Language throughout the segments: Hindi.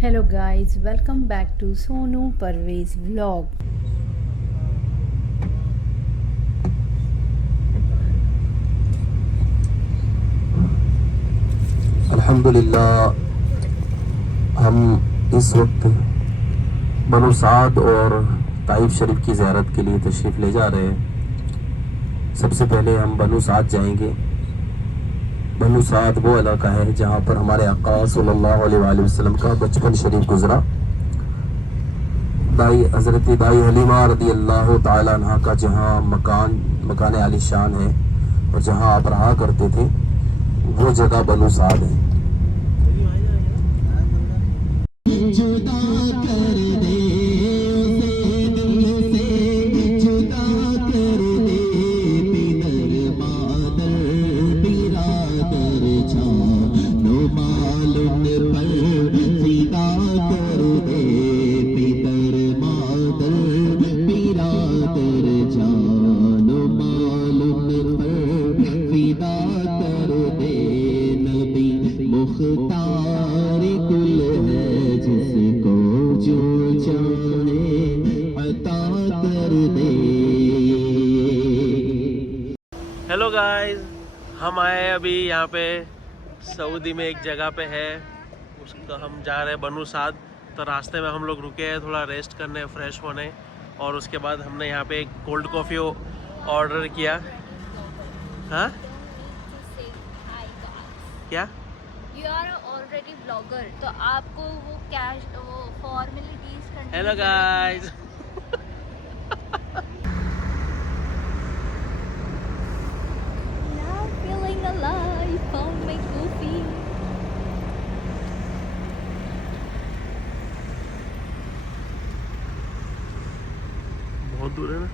Hello guys, welcome back to Sonu Parvez vlog. अल्हम्दुलिल्लाह हम इस वक्त बनु साद और ताइफ शरीफ की ज़ियारत के लिए तशरीफ़ ले जा रहे हैं। सबसे पहले हम बनु साद जाएंगे। बनु साद वो इलाका है जहाँ पर हमारे आका सल्लल्लाहु अलैहि वसल्लम का बचपन शरीफ गुजरा। हज़रत दाई हलीमा रदी अल्लाह ताला अन्हा का जहाँ मकान आलीशान है और जहाँ आप रहा करते थे वो जगह बनु साद है। जुदा कर दे उसे दिल से, जुदा कर दे पिदर मादर बिरादर जानो मालूम पर फिदा कर दे पिदर मादर बिरादर जानो मालूम पर फिदा कर दे नबी मुख्तार कुल है जिसको जो चाहे अता कर दे। हेलो गाइस, हम आए अभी यहाँ पे सऊदी में एक जगह पे है, उसका हम जा रहे हैं बनु साद। तो रास्ते में हम लोग रुके हैं थोड़ा रेस्ट करने, फ्रेश होने, और उसके बाद हमने यहाँ पे एक कोल्ड कॉफ़ी ऑर्डर किया। हाँ क्या? You are already vlogger, तो आपको वो फॉर्मेलिटीज करनी। Hello guys, Now feeling alive, found my coffee. बहुत दूर है ना।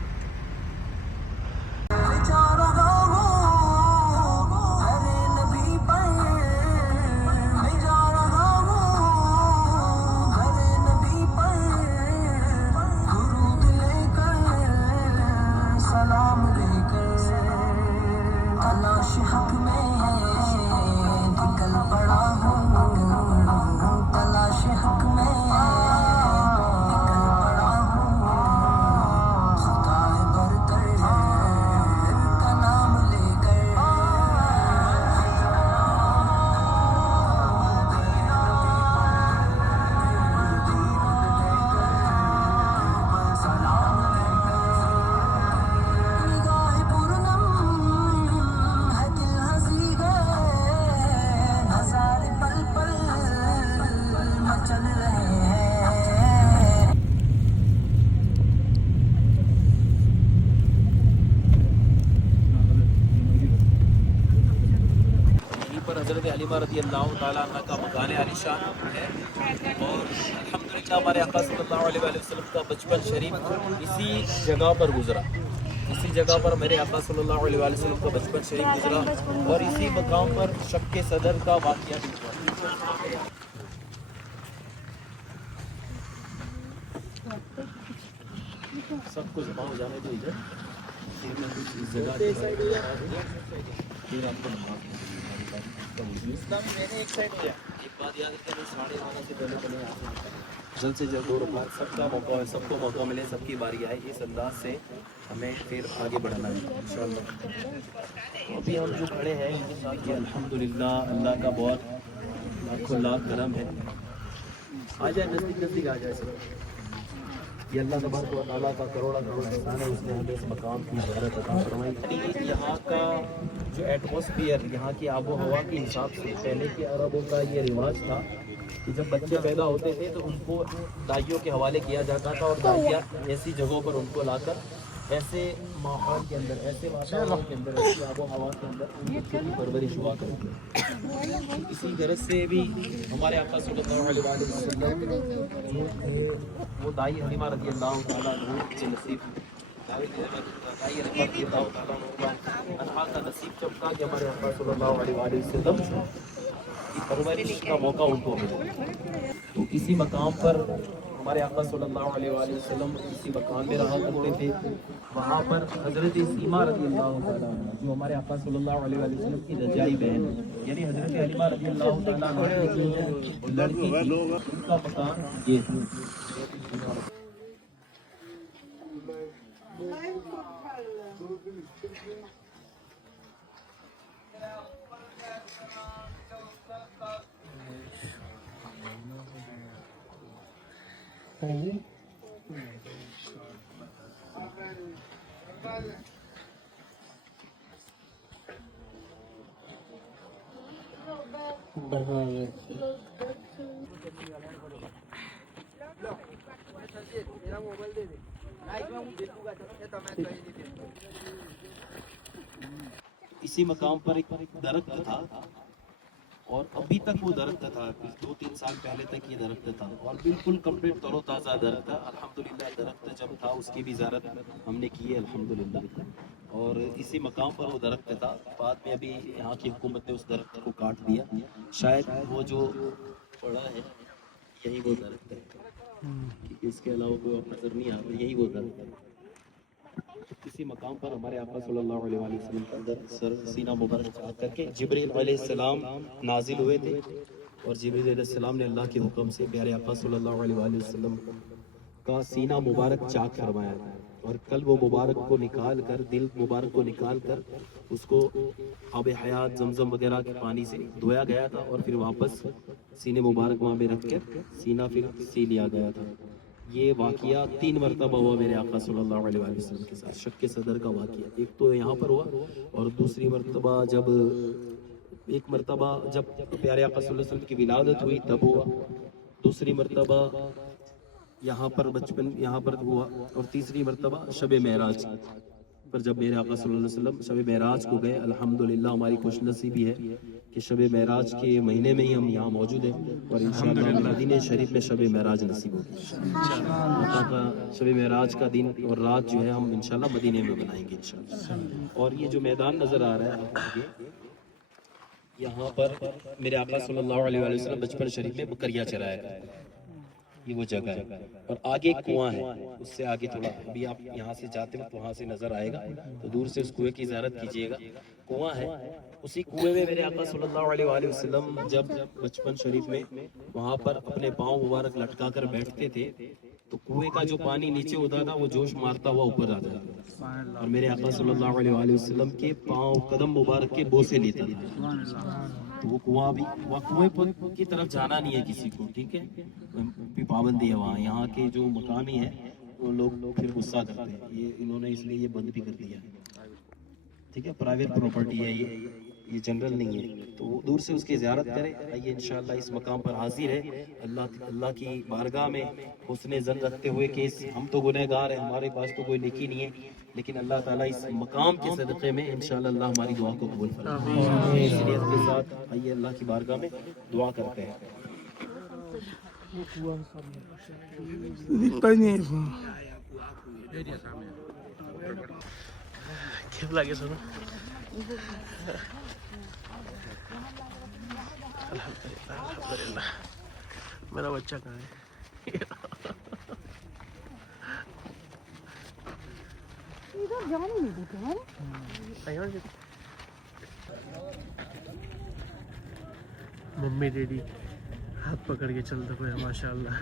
हज़रत हलीमा रदी अल्लाह ताला अन्हा का मकान आलीशान है, और अल्हम्दुलिल्लाह हमारे आका सल्लल्लाहु अलैहि वसल्लम का बचपन शरीफ इसी जगह पर गुजरा। इसी जगह पर मेरे आका सल्लल्लाहु अलैहि वसल्लम का बचपन शरीफ गुजरा, और इसी मकाम पर शक सदर का वाक़या भी हुआ। सबको जमा हो जाने दो इधर, इस जगह फिर आपको एक बात याद रखें, 12:30 से पहले जल्द से जल्द 2 रकात सबका मौका है, सबको मौका मिले, सबकी बारी आए, इस अंदाज से हमें फिर आगे बढ़ना है इंशाअल्लाह। अभी हम जो खड़े हैं इनके साथ, ये अल्हम्दुलिल्लाह अल्लाह का बहुत लाखों लाख करम है। आ जाए, नज़दीक नज़दीक आ जाए सब। ये अल्लाह तबारक व तआला का करोड़ा करोड़ एहसान है, उसने हमें इस मकाम की ज़ियारत अता फरमाई। यहाँ का जो एटमॉस्फेयर, यहाँ की आबो हवा के हिसाब से पहले के अरबों का ये रिवाज था कि जब बच्चे पैदा होते थे तो उनको दाइयों के हवाले किया जाता था, और दाइयाँ ऐसी जगहों पर उनको लाकर ऐसे माहौल के अंदर, ऐसे वातावरण के अंदर, ऐसी आबो हवा के अंदर उनकी परवरिश हुआ करती है। इसी तरह से भी हमारे आका सल्लल्लाहु अलैहि वसल्लम वो दाई हलीमा रज़ी अल्लाह ताला अन्हा के नसीब, दाई हलीमा रज़ी अल्लाह ताला अन्हा का नसीब चमका कि हमारे आका सल्लल्लाहु अलैहि वसल्लम की परवरिश का मौका उनको मिला। तो इसी मकाम पर हमारे आका सल्लल्लाहु अलैहि वसल्लम इसी मकान में रहा करते थे। वहाँ पर हज़रत सीमा रज़ियल्लाहु तआला अन्हा, जो हमारे आका सल्लल्लाहु अलैहि वसल्लम की रजाई बहन है, यानी हज़रत हलीमा रज़ियल्लाहु तआला अन्हा की जो लड़की थी, उनका मकान ये था। इसी मकाम पर एक दरख्त था और अभी तक वो दरख्त था, कुछ 2-3 साल पहले तक ये दरख्त था और बिल्कुल कंप्लीट तरोताज़ा दरख्त था। अल्हम्दुलिल्लाह दरख्त जब था उसकी भी ज़ियारत हमने की है अल्हम्दुलिल्लाह। और इसी मकाम पर वो दरख्त था। बाद में अभी यहाँ की हुकूमत ने उस दरख्त को काट दिया। शायद वो जो पड़ा है यही वो दरख्त है, क्योंकि इसके अलावा कोई और नज़र नहीं आ रहा, यही वो दरख्त है। इसी मकाम पर हमारे आका सल्लल्लाहु अलैहि वसल्लम के अंदर सर सीना मुबारक चाक करके जिब्रील अलैहिस्सलाम नाजिल हुए थे और जिब्रील अलैहिस्सलाम ने अल्लाह के हुक्म से प्यारे आका सल्लल्लाहु अलैहि वसल्लम का सीना मुबारक चाक फरमाया था और कल्ब मुबारक को निकाल कर, दिल मुबारक को निकाल कर उसको आब हयात जमजम वगैरह के पानी से धोया गया था और फिर वापस सीने मुबारक वहाँ पे रख कर सीना फिर सी लिया गया था। ये वाक़िया 3 मरतबा हुआ मेरे आका सल्लल्लाहु अलैहि वसल्लम के साथ, शक सदर का वाक़िया। एक तो यहाँ पर हुआ और दूसरी मरतबा एक मरतबा जब प्यारे आका सल्लल्लाहु अलैहि वसल्लम की विलादत हुई तब हुआ, दूसरी मरतबा यहाँ पर बचपन यहाँ पर हुआ और तीसरी मरतबा शब महराज पर जब मेरे आका सल्लल्लाहु अलैहि वसल्लम शब महराज को गए। अल्हम्दुलिल्लाह हमारी खुशनसीबी है कि शब महराज के महीने में ही हम यहाँ मौजूद हैं और इंशाअल्लाह मदीने शरीफ में शब महराज नसीब होगी। शब महराज का दिन और रात जो है हम इंशाअल्लाह मदीने में बनाएंगे इंशाअल्लाह। और ये जो मैदान नज़र आ रहा है आपको, यहाँ पर मेरे आका सल्लल्लाहु अलैहि वसल्लम बचपन शरीफ में बकरियाँ चराया करते थे, ये वो जगह है। और आगे एक कुआं है, उससे आगे थोड़ा अभी आप यहाँ से जाते हो तो वहाँ से नजर आएगा, तो दूर से उस कुएं की ज़ियारत कीजिएगा। कुआं है, उसी कुएं में मेरे आका सल्लल्लाहु अलैहि वसल्लम जब बचपन शरीफ में वहाँ पर अपने पाँव मुबारक लटका कर बैठते थे तो कुएं का जो पानी नीचे होता था वो जोश मारता हुआ ऊपर आता था और मेरे आका सल्लल्लाहु अलैहि वसल्लम के पाँव कदम मुबारक के बोसे लेता था। तो वो कुआं भी, वहाँ कुएं की तरफ जाना नहीं है किसी को, ठीक है, पाबंदी है वहाँ। यहाँ के जो मकामी है वो लोग फिर गुस्सा करते हैं, ये इन्होंने इसलिए ये बंद भी कर दिया है, ठीक है, प्राइवेट प्रॉपर्टी है ये जनरल नहीं है। तो दूर से उसकी ज़ियारत करें। आइए इंशाअल्लाह इस मकाम पर हाजिर है अल्लाह की बारगाह में हुस्ने ज़न रखते हुए कि हम तो गुनहगार हैं, हमारे पास तो कोई नेकी नहीं है, लेकिन अल्लाह ताला इस मकाम के सदक़े में इंशाअल्लाह अल्लाह हमारी दुआ को कबूल फरमाए। इस नियत के साथ आइए अल्लाह की बारगाह में दुआ करते हैं। लगे सुनो अल्हम्दुलिल्लाह मेरा बच्चा कहाँ है? इधर जाने नहीं देते हैं। मम्मी डैडी हाथ पकड़ के चलते हुए माशाअल्लाह,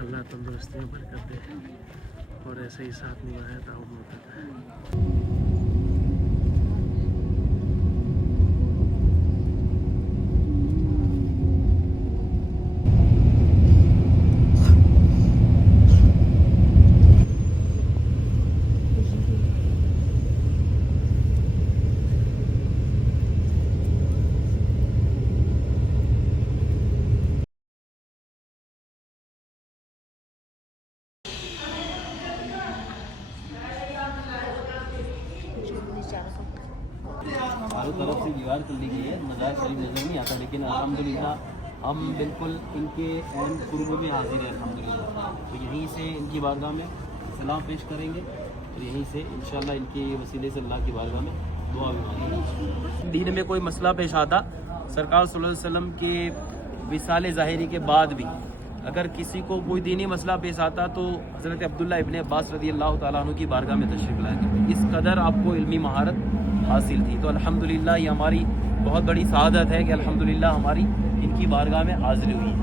अल्लाह तंदुरुस्ती में बरकत दे और ऐसे ही साथ निभाए ताउम्र तक। चारों तरफ से दीवार कर ली गई है, मज़ार शरीफ नज़र नहीं आता, लेकिन अल्हम्दुलिल्लाह हम बिल्कुल इनके अहम कुर्ब में हाजिर हैं अल्हम्दुलिल्लाह। तो यहीं से इनकी बारगाह में सलाम पेश करेंगे और यहीं से इंशाअल्लाह इनके वसीले से अल्लाह की बारगाह में दुआ भी मांगेंगे। दीन में कोई मसला पेश आता, सरकार सल्लल्लाहु अलैहि वसल्लम के विसाले ज़ाहिरी के बाद भी अगर किसी को कोई दीनी मसला पेश आता तो हज़रत अब्दुल्ला इब्ने अब्बास रज़ी अल्लाह तआला अन्हु की बारगाह में तशरीफ़ लाया करते। इस कदर आपको इल्मी महारत हासिल थी। तो अल्हम्दुलिल्लाह ये हमारी बहुत बड़ी सआदत है कि अल्हम्दुलिल्लाह हमारी इनकी बारगाह में हाज़िरी हुई है।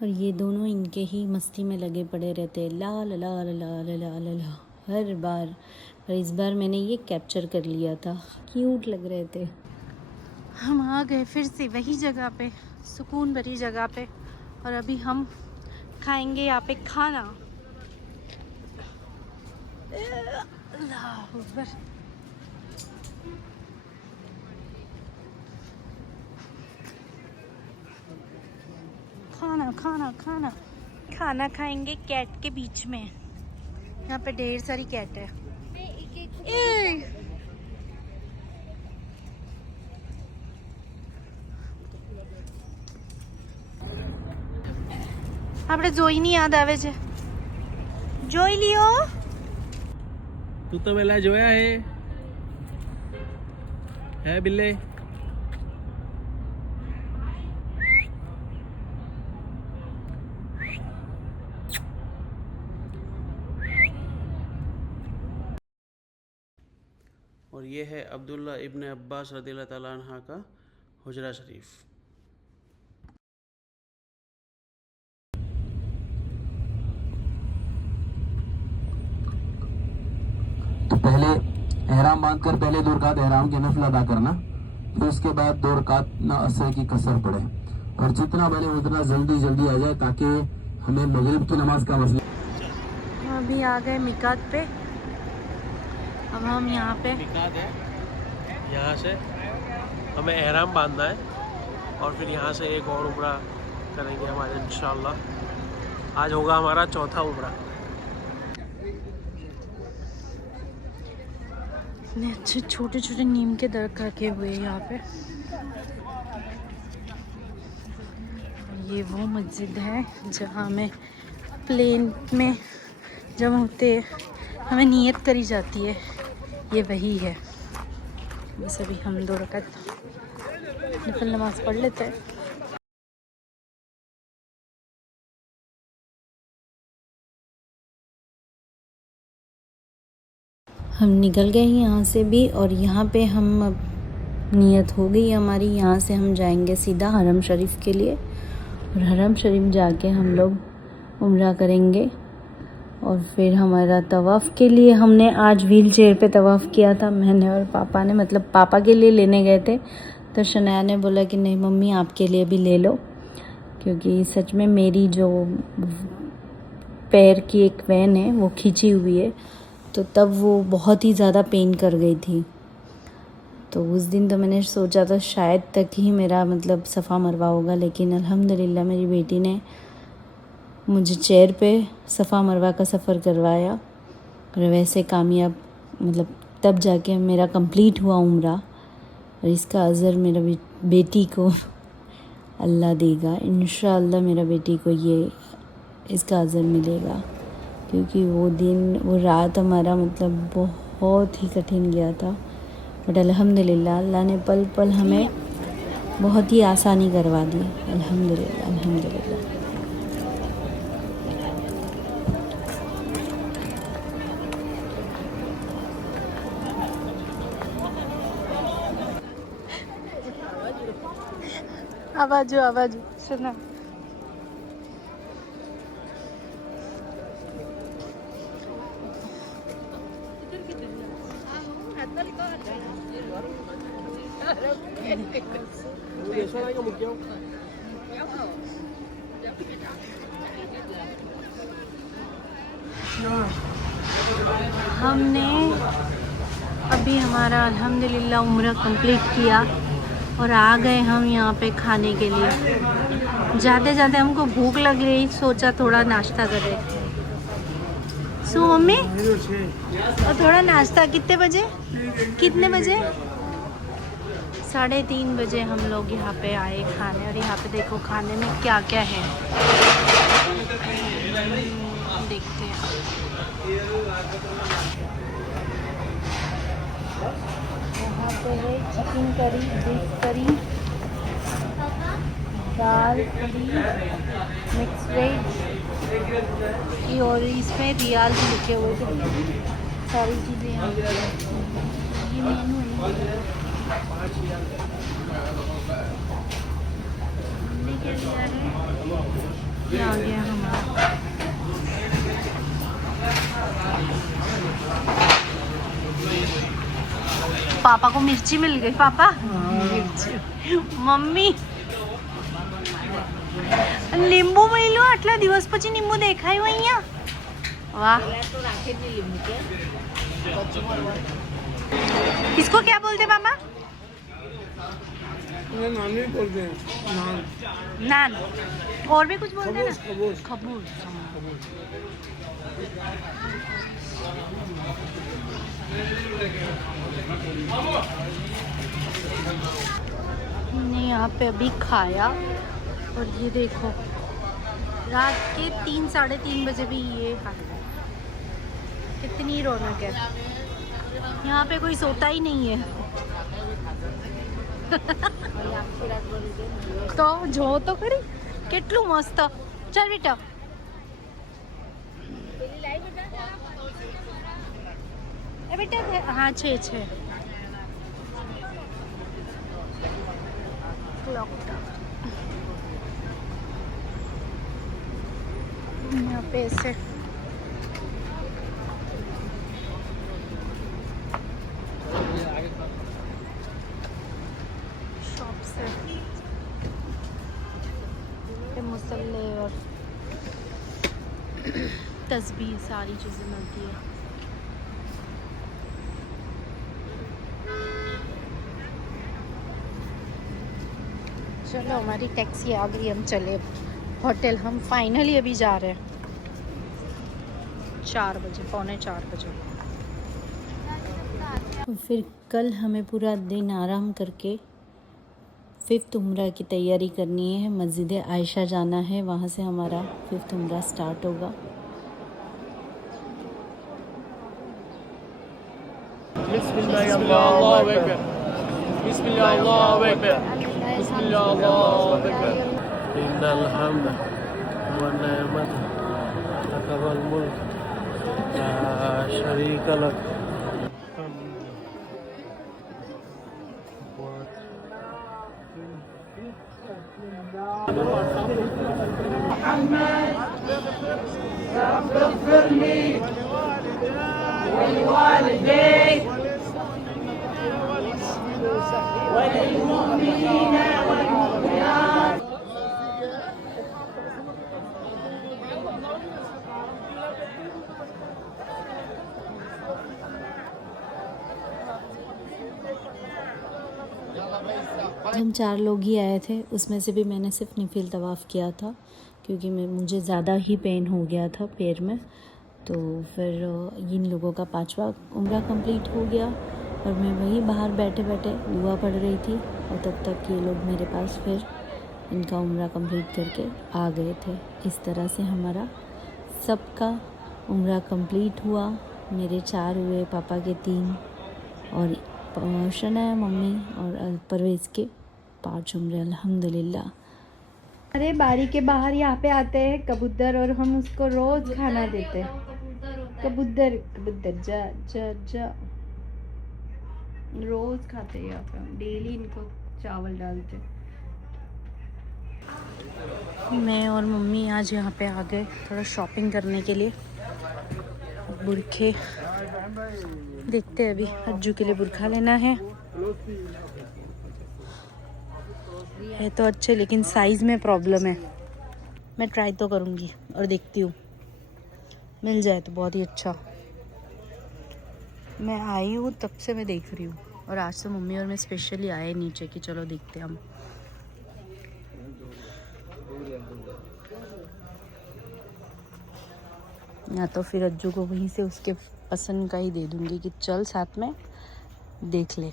और ये दोनों इनके ही मस्ती में लगे पड़े रहते हैं, ला ला ला ला ला ला ला ला ला हर बार। और इस बार मैंने ये कैप्चर कर लिया था, क्यूट लग रहे थे। हम आ गए फिर से वही जगह पे, सुकून भरी जगह पे। और अभी हम खाएंगे यहाँ पे खाना। अल्लाह अकबर। खाना खाना खाना खाना खाएंगे कैट के बीच में। यहाँ पे ढेर सारी कैट है। આપણે જોઈની યાદ આવે છે, જોઈ લ્યો। तू तो मेला जोया है बिल्ले? और ये है अब्दुल्ला इब्ने अब्बास रज़ियल्लाहु ताला अन्हा का हुजरा शरीफ। तो पहले एहराम बांधकर पहले 2 रकात एहराम के नफल अदा करना, फिर उसके बाद 2 रकात ना असर की कसर पड़े, और जितना बने उतना जल्दी जल्दी आ जाए ताकि हमें मगरिब की नमाज का मसला। अभी आ गए मिकात पे। अब हम यहाँ पे मिकात है, यहाँ से हमें एहराम बांधना है और फिर यहाँ से एक और उम्रा करेंगे हमारे इंशाअल्लाह। आज होगा हमारा चौथा उम्रा। इतने अच्छे छोटे छोटे नीम के दरख्त रखे हुए हैं यहाँ पे। ये वो मस्जिद है जहाँ में प्लेन में जब होते हमें नियत करी जाती है, ये वही है। बस अभी हम 2 रकात नफल नमाज पढ़ लेते हैं। हम निकल गए यहाँ से भी, और यहाँ पे हम अब नियत हो गई हमारी, यहाँ से हम जाएंगे सीधा हरम शरीफ के लिए। और हरम शरीफ जाके हम लोग उम्रा करेंगे। और फिर हमारा तवाफ़ के लिए हमने आज व्हील चेयर पे तवाफ़ किया था, मैंने और पापा ने। मतलब पापा के लिए लेने गए थे तो शनाया ने बोला कि नहीं मम्मी आपके लिए भी ले लो, क्योंकि सच में मेरी जो पैर की एक वेन है वो खींची हुई है, तो तब वो बहुत ही ज़्यादा पेन कर गई थी। तो उस दिन तो मैंने सोचा था शायद तक ही मेरा मतलब सफ़ा मरवा होगा, लेकिन अल्हम्दुलिल्लाह मेरी बेटी ने मुझे चेयर पे सफ़ा मरवा का सफ़र करवाया। और वैसे कामयाब मतलब तब जाके मेरा कंप्लीट हुआ उम्रा। और इसका अज़र मेरा बेटी को अल्लाह देगा इंशाअल्लाह। मेरा बेटी को ये इसका अज़र मिलेगा, क्योंकि वो दिन वो रात हमारा मतलब बहुत ही कठिन गया था। बट अल्हम्दुलिल्लाह अल्लाह ने पल पल हमें बहुत ही आसानी करवा दी। अल्हम्दुलिल्लाह अल्हम्दुलिल्लाह। आवाज़ सुना। हमने अभी हमारा अल्हम्दुलिल्लाह उम्रा कंप्लीट किया और आ गए हम यहाँ पे खाने के लिए। जाते जाते हमको भूख लग रही, सोचा थोड़ा नाश्ता करें। सो मम्मी और थोड़ा नाश्ता कितने बजे 3:30 बजे हम लोग यहाँ पे आए खाने। और यहाँ पे देखो खाने में क्या क्या है, देखते हैं। यहाँ पे पे है चिकन करी, फिश करी, दाल करी, मिक्स वेज, और इसमें रियाल भी लिखे हुए थे, सारी चीज़ें यहाँ। ये मेनू है। हमने क्या लिया है, ये आ गया हमारा। पापा को मिर्ची मिल गई। पापा मिर्ची, मम्मी લીંબુ મળ્યું આટલા દિવસ પછી લીંબુ દેખાયું અહીંયા। વાહ, इसको क्या बोलते पापा? नान। और भी कुछ बोलते हैं ना? खबूज। हमने यहाँ पे अभी खाया और ये देखो रात के 3 साढ़े 3 बजे भी ये कितनी रौनक है। यहाँ पे कोई सोता ही नहीं है। तो जो तो खरी કેટલું મસ્ત। चल बेटा, बेटा हाँ 6 यहाँ पे ऐसे शॉप से मुसल्ले और तस्बीह सारी चीज़ें मिलती है। चलो हमारी टैक्सी आ गई, हम चले होटल। हम फाइनली अभी जा रहे हैं 4 बजे, पौने 4 बजे। फिर कल हमें पूरा दिन आराम करके 5th उम्रा की तैयारी करनी है। मस्जिद आयशा जाना है, वहाँ से हमारा 5th उम्रा स्टार्ट होगा। इन्नल हम्द व नेमत लक वल मुल्क ला शरीक लक। हम 4 लोग ही आए थे, उसमें से भी मैंने सिर्फ निफिल तवाफ़ किया था क्योंकि मुझे ज़्यादा ही पेन हो गया था पैर में। तो फिर इन लोगों का 5वां उम्रा कंप्लीट हो गया और मैं वहीं बाहर बैठे बैठे दुआ पढ़ रही थी और तब तक ये लोग मेरे पास फिर इनका उम्रा कंप्लीट करके आ गए थे। इस तरह से हमारा सबका उम्रा कंप्लीट हुआ। मेरे 4 हुए, पापा के 3 और शनाया मम्मी और परवेज़ के 5 उम्रे अल्हम्दुलिल्लाह। अरे बारी के बाहर यहाँ पे आते हैं कबूतर और हम उसको रोज खाना देते हैं। कबूतर कबूतर जा जा जा, रोज खाते हैं यहाँ पे हम, डेली इनको चावल डालते हैं। मैं और मम्मी आज यहाँ पे आ गए थोड़ा शॉपिंग करने के लिए। बुरखे देखते हैं, अभी अज्जू के लिए बुरखा लेना है तो अच्छे, लेकिन साइज़ में प्रॉब्लम है। मैं ट्राई तो करूँगी और देखती हूँ, मिल जाए तो बहुत ही अच्छा। मैं आई हूँ तब से मैं देख रही हूँ और आज तो मम्मी और मैं स्पेशली आए नीचे कि चलो देखते हम। या तो फिर अज्जू को वहीं से उसके पसंद का ही दे दूँगी कि चल साथ में देख ले।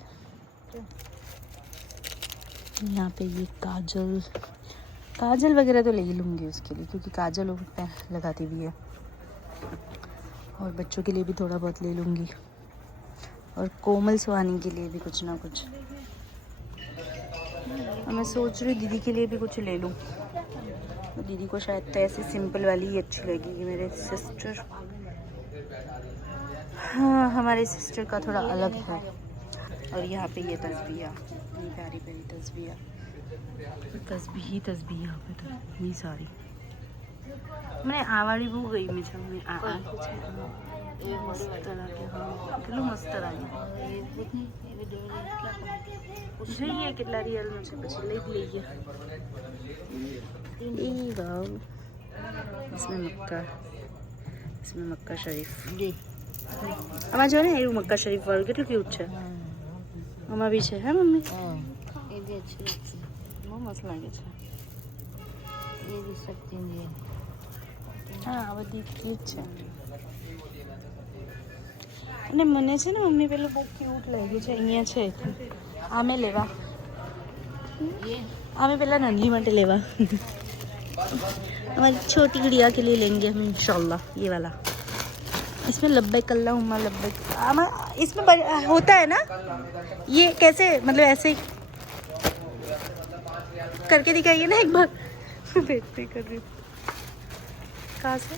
यहाँ पे ये काजल वगैरह तो ले ही लूँगी उसके लिए क्योंकि काजल वो लगाती भी है, और बच्चों के लिए भी थोड़ा बहुत ले लूँगी। और कोमल सुहानी के लिए भी कुछ ना कुछ। और मैं सोच रही हूँ दीदी के लिए भी कुछ ले लूँ। तो दीदी को शायद तो ऐसे सिंपल वाली ही अच्छी लगेगी। मेरे सिस्टर, हाँ हमारे सिस्टर का थोड़ा अलग है। और यहाँ पे ये तस्बीह, इतनी प्यारी प्यारी तस्बीह, तस्बीह यहाँ पे तो इतनी सारी। मैंने आवाड़ी वो गई में छे मैं मस्त लागे। हाँ કેટલું મસ્ત લાગે જોઈએ કેટલા રિયલનું છે પછી લઈ જ લઈએ। એ વાવ, इसमें मक्का शरीफ આમાં જો ને એવું મક્કા શરીફ વાળું કેટલું ક્યુટ છે। આમાં બી છે હે મમ્મી? બહુ મસ્ત લાગે છે। હા આ બધી ક્યુટ છે। અને મને છે ને મમ્મી પેલું બહુ ક્યુટ લાગ્યું છે અહીંયા છે આમે લેવા, આમે પેલા નંદલી માટે લેવા। हमारी छोटी गुड़िया के लिए लेंगे हम इंशाल्लाह ये वाला। इसमें लब्बैक अल्लाहुम्मा लब्बैक इसमें होता है ना ये, कैसे मतलब ऐसे करके दिखाइए ना एक बार। देखते कर रही हूँ कहाँ से।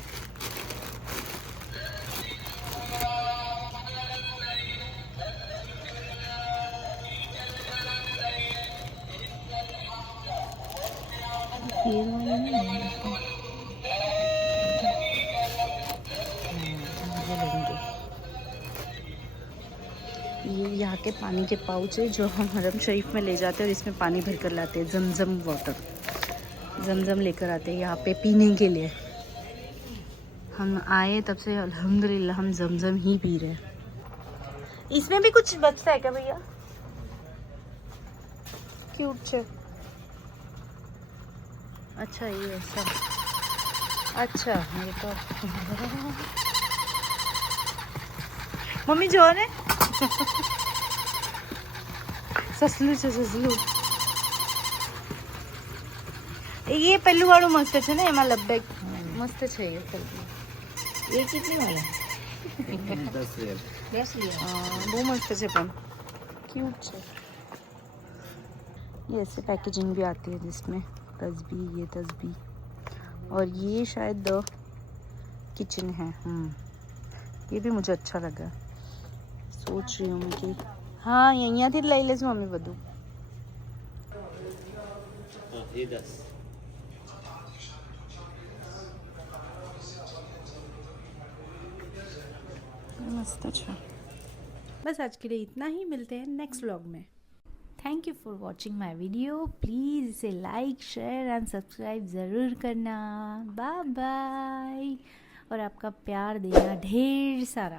ये यहाँ के पानी के पाउच है जो हम हरम शरीफ में ले जाते हैं और इसमें पानी भर कर लाते हैं। जमजम वाटर, जमजम लेकर आते हैं यहाँ पे पीने के लिए। हम आए तब से अल्हम्दुलिल्लाह हम जमजम ही पी रहे हैं। इसमें भी कुछ बचता है क्या भैया? क्यूट है। अच्छा ये ऐसा, अच्छा मेरे तो मम्मी जो ने સસલું છે સસલું। ये पहलू वाળું મસ્ત છે ને, એમાં લબ્બેક મસ્ત છે। ये कितनी वाला? 10 रियल। બહુ મસ્ત છે પણ क्यूट છે। ये ऐसे पैकेजिंग भी आती है जिसमें तस्बीह, ये तस्बीह, और ये शायद किचन है। ये भी मुझे अच्छा लगा। सोच रही हूँ कि हाँ અહીંયાથી જ લઈ લેશું મમ્મી બધું। ये 10। मस्त अच्छा। बस आज के लिए इतना ही, मिलते हैं नेक्स्ट व्लॉग में। Thank you for watching my video. Please इसे लाइक, शेयर एंड सब्सक्राइब ज़रूर करना। बाय बाय, और आपका प्यार देना ढेर सारा।